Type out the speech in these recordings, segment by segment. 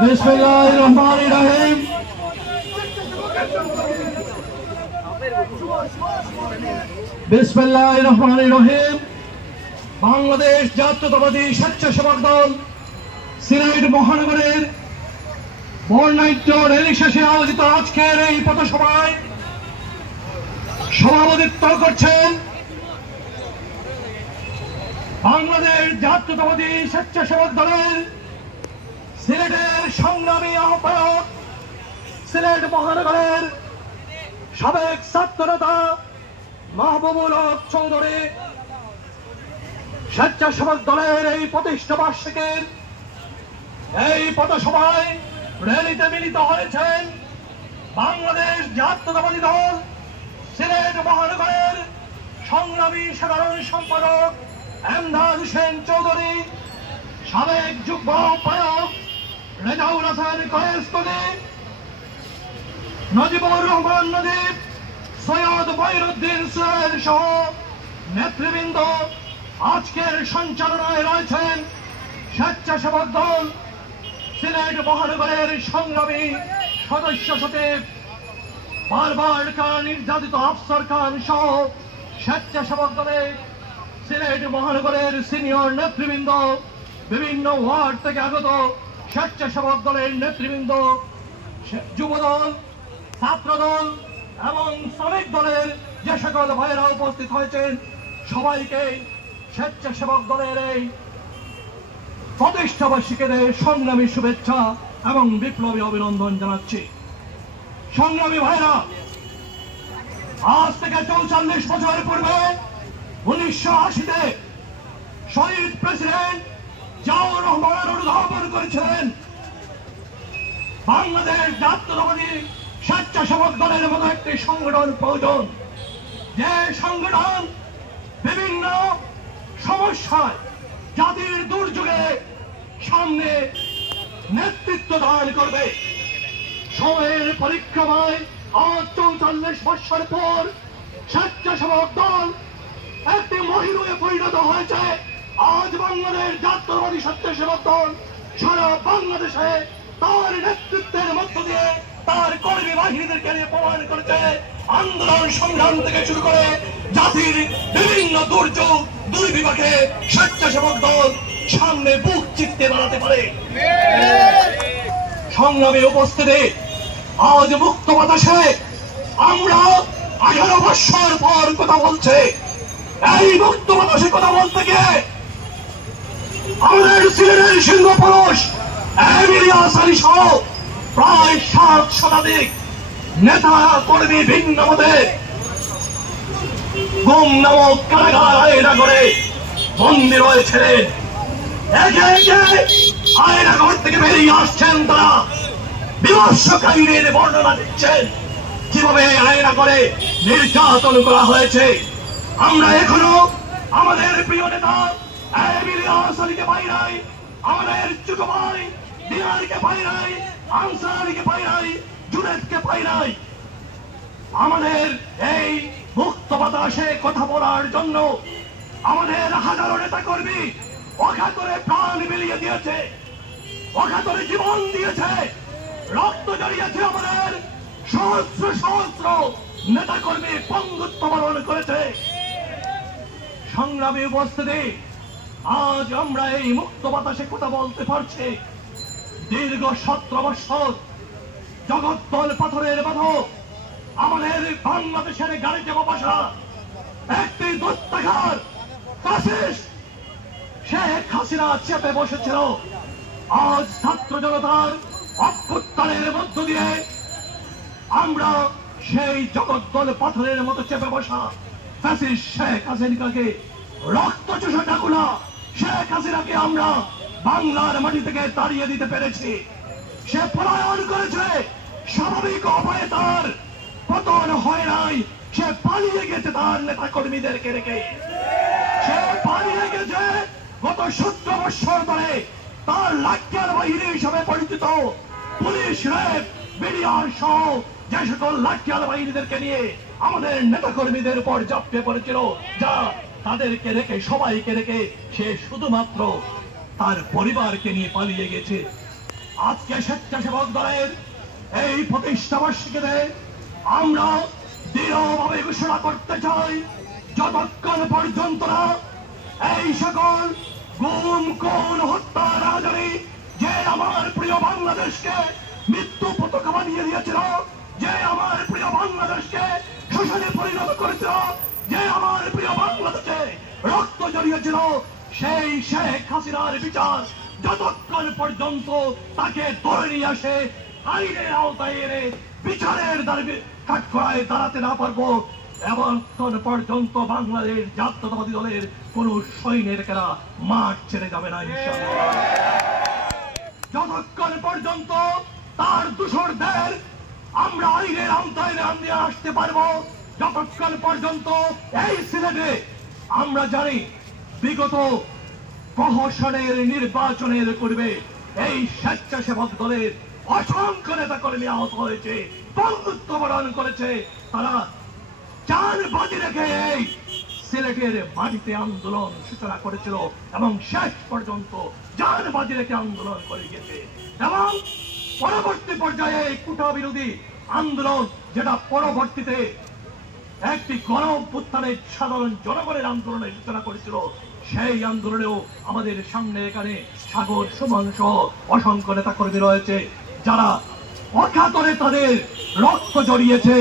বিসমিল্লাহির-রহমানির-রহিম। বিসমিল্লাহির-রহমানির-রহিম। বাংলাদেশ জাতীয়তাবাদী স্বেচ্ছাসেবক দল সিলেট মহানগরের বর্ণাঢ্য র্যালি শেষে আয়োজিত আজকের এই পথসভায় সভাপতিত্ব করছেন বাংলাদেশ জাতীয়তাবাদী স্বেচ্ছাসেবক দলের সিলেটের সংগ্রামী আহ্বায়ক, সিলেট মহানগরের সাবেক ছাত্রনেতা মাহবুবুল হক চৌধুরী। স্বেচ্ছাসেবক দলের এই প্রতিষ্ঠা বার্ষিকীর এই পথসভায় র্যালিতে মিলিত হয়েছেন বাংলাদেশ জাতীয়তাবাদী দল সিলেট মহানগরের সংগ্রামী সাধারণ সম্পাদক এমদাদ হোসেন চৌধুরী, সাবেক যুগ্ম আহ্বায়ক রেজাউল হাসান কয়েস্তুদি, নজিবুর রহমান নজিব, সৈয়দ বৈরুদ্দিন সোহেল সহ নেতৃবৃন্দ। আজকের সঞ্চালনায় রয়েছেন স্বেচ্ছাসেবক দল সিলেট মহানগরের সংগ্রামী সদস্য সচিব বারবার নির্যাতিত আফসার খান সহ স্বেচ্ছাসেবক দলের সিলেট মহানগরের সিনিয়র নেতৃবৃন্দ, বিভিন্ন ওয়ার্ড থেকে আগত স্বেচ্ছাসেবক দলের নেতৃবৃন্দ, যুবদল, ছাত্রদল এবং শ্রমিক দলের যে সকল ভাইয়েরা উপস্থিত হয়েছেন, সবাইকে স্বেচ্ছাসেবক দলের এই প্রতিষ্ঠা বার্ষিকীর সংগ্রামী শুভেচ্ছা এবং বিপ্লবী অভিনন্দন জানাচ্ছি। সংগ্রামী ভাইরা, আজ থেকে ৪৪ বছর পূর্বে ১৯৮০-তে শহীদ প্রেসিডেন্ট জিয়াউর রহমান উদ্ভাবন করেছিলেন বাংলাদেশ জাতীয়তাবাদী স্বেচ্ছাসেবক দলের মতো একটি সংগঠন প্রয়োজন, যে সংগঠন বিভিন্ন সমস্যায় জাতির দুর্যোগে সামনে নেতৃত্ব দান করবে। সময়ের পরিক্রমায় আজ ৪৪ বছর পর স্বেচ্ছাসেবক দল একটি মহিরুহে পরিণত হয়েছে। আজ বাংলাদেশ জাতীয়তাবাদী স্বেচ্ছাসেবক দল সারা বাংলাদেশে তার নেতৃত্বের মধ্য দিয়ে তার কর্মী বাহিনীদেরকে নিয়ে প্রমাণ করেছে আন্দোলন সংগ্রাম থেকে শুরু করে জাতির বিভিন্ন দুর্যোগ দুর্বিপাকে স্বেচ্ছাসেবক দল সামনে বুক চিত্তে দাঁড়াতে পারে। সংগ্রামী উপস্থিতি, আজ মুক্ত বাতাসে আমরা 18 বছর পর কথা বলছে। এই মুক্ত বাতাসে কথা বলতে গিয়ে আমাদের সিলেটের সিংহ পুরুষ ইলিয়াস আলী সহ প্রায় 7 শতাধিক নেতা কর্মী ভিন্ন মতে গুম নামক কারাগার আয়না করে বন্দী রয়েছিলেন। একে একে আয়না ঘর থেকে বেরিয়ে আসছেন তারা, বিমর্ষকারীদের বর্ণনা দিচ্ছেন কিভাবে আয়না করে নির্যাতন করা হয়েছে। আমরা এখনো আমাদের প্রিয় নেতা ইলিয়াস আলীকে পাই নাই, আমাদের ছোট ভাই দিনারকে পাই নাই, আনসার আলীকে পাই নাই, জুনেদকে পাই নাই। আমাদের এই মুক্ত বাতাসে কথা বলার জন্য আমাদের হাজারো নেতা কর্মী অকাতরে প্রাণ বিলিয়ে দিয়েছে, অকাতরে জীবন দিয়েছে, রক্ত জড়িয়েছে। আমাদের সহস্র সহস্র নেতা কর্মী পঙ্গুত্ব বরণ করেছে। সংগ্রামী উপস্থিতি, আজ আমরা এই মুক্ত বাতাসে কথা বলতে পারছি। দীর্ঘ 17 বছর জগদ্দল পাথরের বাঁধো আমাদের বাংলাদেশের গাড়িতে বসা একটি দত্তাঘার ফ্যাসিস্ট শেখ হাসিনা চেপে বসেছিল। আজ ছাত্র জনতার অভ্যুত্থানের মধ্য দিয়ে আমরা সেই জগদ্দল পাথরের মতো চেপে বসা ফ্যাসিস্ট শেখ হাসিনাকে, রক্ত চোষা ডাকুলা শেখ হাসিনাকে আমরা বাংলার মাটি থেকে তাড়িয়ে দিতে পেরেছি। সে পলায়ন করেছে, স্বাভাবিক উপায়ে তার পতন হয় নাই। সে পালিয়ে গেছে তার নেতা কর্মীদেরকে রেখে, সে পালিয়ে গেছে। গত 17 বছর ধরে তার লাঠিয়াল বাহিনী হিসাবে পরিচিত পুলিশ, র্যাব, বিডিআর সহ যে সকল লাঠিয়াল বাহিনীদেরকে নিয়ে আমাদের নেতা কর্মীদের উপর ঝাঁপিয়ে পড়েছিল, যা তাদেরকে রেখে, সবাইকে রেখে সে শুধুমাত্র তার পরিবারকে নিয়ে পালিয়ে গেছে। আজকে স্বেচ্ছাসেবক দলের এই প্রতিষ্ঠা বার্ষিকীতে আমরা দৃঢ়ভাবে ঘোষণা করতে চাই, যতক্ষণ পর্যন্ত না এই সকল গুম খুন হত্যা রাজনী, যে আমার প্রিয় বাংলাদেশকে মৃত্যু পতাকা বানিয়ে দিয়েছিল, যে আমার প্রিয় বাংলাদেশকে শোষণে পরিণত করেছিল, যে আমার প্রিয় বাংলাদেশে রক্ত জড়িয়েছিল, সেই শেখ হাসিনার বিচার যতক্ষণ পর্যন্ত তাকে ধরে নিয়ে আসে আইনের আওতায় এনে বিচারের কাঠগড়ায় দাঁড়াতে না পারবো, এমন পর্যন্ত বাংলাদেশ জাতীয়তাবাদী দলের কোন সৈনিকেরা মাঠ ছেড়ে যাবে না ইনশাআল্লাহ। যতক্ষণ পর্যন্ত তার দূষরদের আমরা আইনের আওতায় নিয়ে আসতে পারবো, যতক্ষণ পর্যন্ত এই সিলেটে আমরা জানি বিগত প্রহসনের নির্বাচনের পূর্বে এই স্বেচ্ছাসেবক দলের অসংখ্য নেতা কর্মী আহত হয়েছে, বন্ধুত্ব বরণ করেছে, তারা চার বাজি রেখে এই সিলেটের মাটিতে আন্দোলন সূচনা করেছিল এবং শেষ পর্যন্ত চার বাজি রেখে আন্দোলন করে গেছে। এবং পরবর্তী পর্যায়ে কুটা বিরোধী আন্দোলন, যেটা পরবর্তীতে একটি গণ অভ্যুত্থানের সাধারণ জনগণের আন্দোলনের সূচনা করেছিল, সেই আন্দোলনেও আমাদের সামনে এখানে সাগর সুমন সহ অসংখ্য নেতা কর্মী রয়েছে, যারা অকাতরে তাদের রক্ত জড়িয়েছে।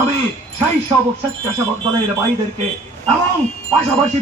আমি সেই সব স্বেচ্ছাসেবক দলের ভাইদেরকে এবং পাশাপাশি